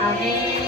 Amén.